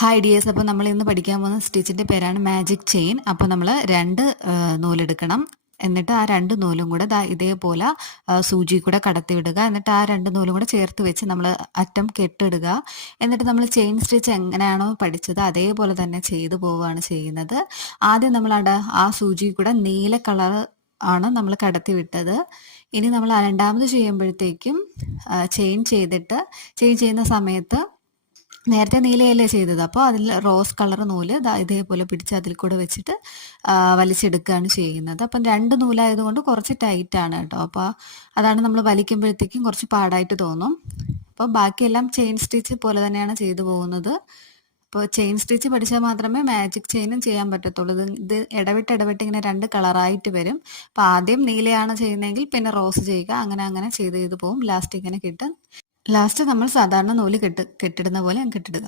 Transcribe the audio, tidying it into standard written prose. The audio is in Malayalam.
Hi dears. അപ്പോൾ നമ്മൾ ഇന്ന് പഠിക്കാൻ പോകുന്ന സ്റ്റിച്ചിൻ്റെ പേരാണ് മാജിക് ചെയിൻ. അപ്പോൾ നമ്മൾ രണ്ട് നൂലെടുക്കണം. എന്നിട്ട് ആ രണ്ട് നൂലും കൂടെ ഇതേപോലെ സൂചി കൂടെ കടത്തി വിടുക. എന്നിട്ട് ആ രണ്ട് നൂലും കൂടെ ചേർത്ത് വെച്ച് നമ്മൾ അറ്റം കെട്ടിടുക. എന്നിട്ട് നമ്മൾ ചെയിൻ സ്റ്റിച്ച് എങ്ങനെയാണോ പഠിച്ചത് അതേപോലെ തന്നെ ചെയ്തു പോവുകയാണ് ചെയ്യുന്നത്. ആദ്യം നമ്മൾ ആ സൂചി കൂടെ നീല കളർ ആണ് നമ്മൾ കടത്തി വിട്ടത്. ഇനി നമ്മൾ രണ്ടാമത് ചെയ്യുമ്പോഴത്തേക്കും ചെയിൻ ചെയ്യുന്ന സമയത്ത് നേരത്തെ നീലയല്ലേ ചെയ്തത്, അപ്പോൾ അതിൽ റോസ് കളർ നൂല് ഇതേപോലെ പിടിച്ച് അതിൽ കൂടെ വെച്ചിട്ട് വലിച്ചെടുക്കുകയാണ് ചെയ്യുന്നത്. അപ്പം രണ്ട് നൂലായതുകൊണ്ട് കുറച്ച് ടൈറ്റാണ് കേട്ടോ. അപ്പോൾ അതാണ് നമ്മൾ വലിക്കുമ്പോഴത്തേക്കും കുറച്ച് പാടായിട്ട് തോന്നും. അപ്പോൾ ബാക്കിയെല്ലാം ചെയിൻ സ്റ്റിച്ച് പോലെ തന്നെയാണ് ചെയ്തു പോകുന്നത്. അപ്പോൾ ചെയിൻ സ്റ്റിച്ച് പഠിച്ചാൽ മാത്രമേ മാജിക് ചെയിനും ചെയ്യാൻ പറ്റത്തുള്ളൂ. ഇത് ഇടവിട്ട് ഇങ്ങനെ രണ്ട് കളറായിട്ട് വരും. അപ്പോൾ ആദ്യം നീലയാണ് ചെയ്യുന്നതെങ്കിൽ പിന്നെ റോസ് ചെയ്യുക, അങ്ങനെ ചെയ്ത് പോകും. ലാസ്റ്റ് ഇങ്ങനെ കിട്ടും. ലാസ്റ്റ് നമ്മൾ സാധാരണ നൂല് കെട്ടിടുന്ന പോലെ കെട്ടിടുക.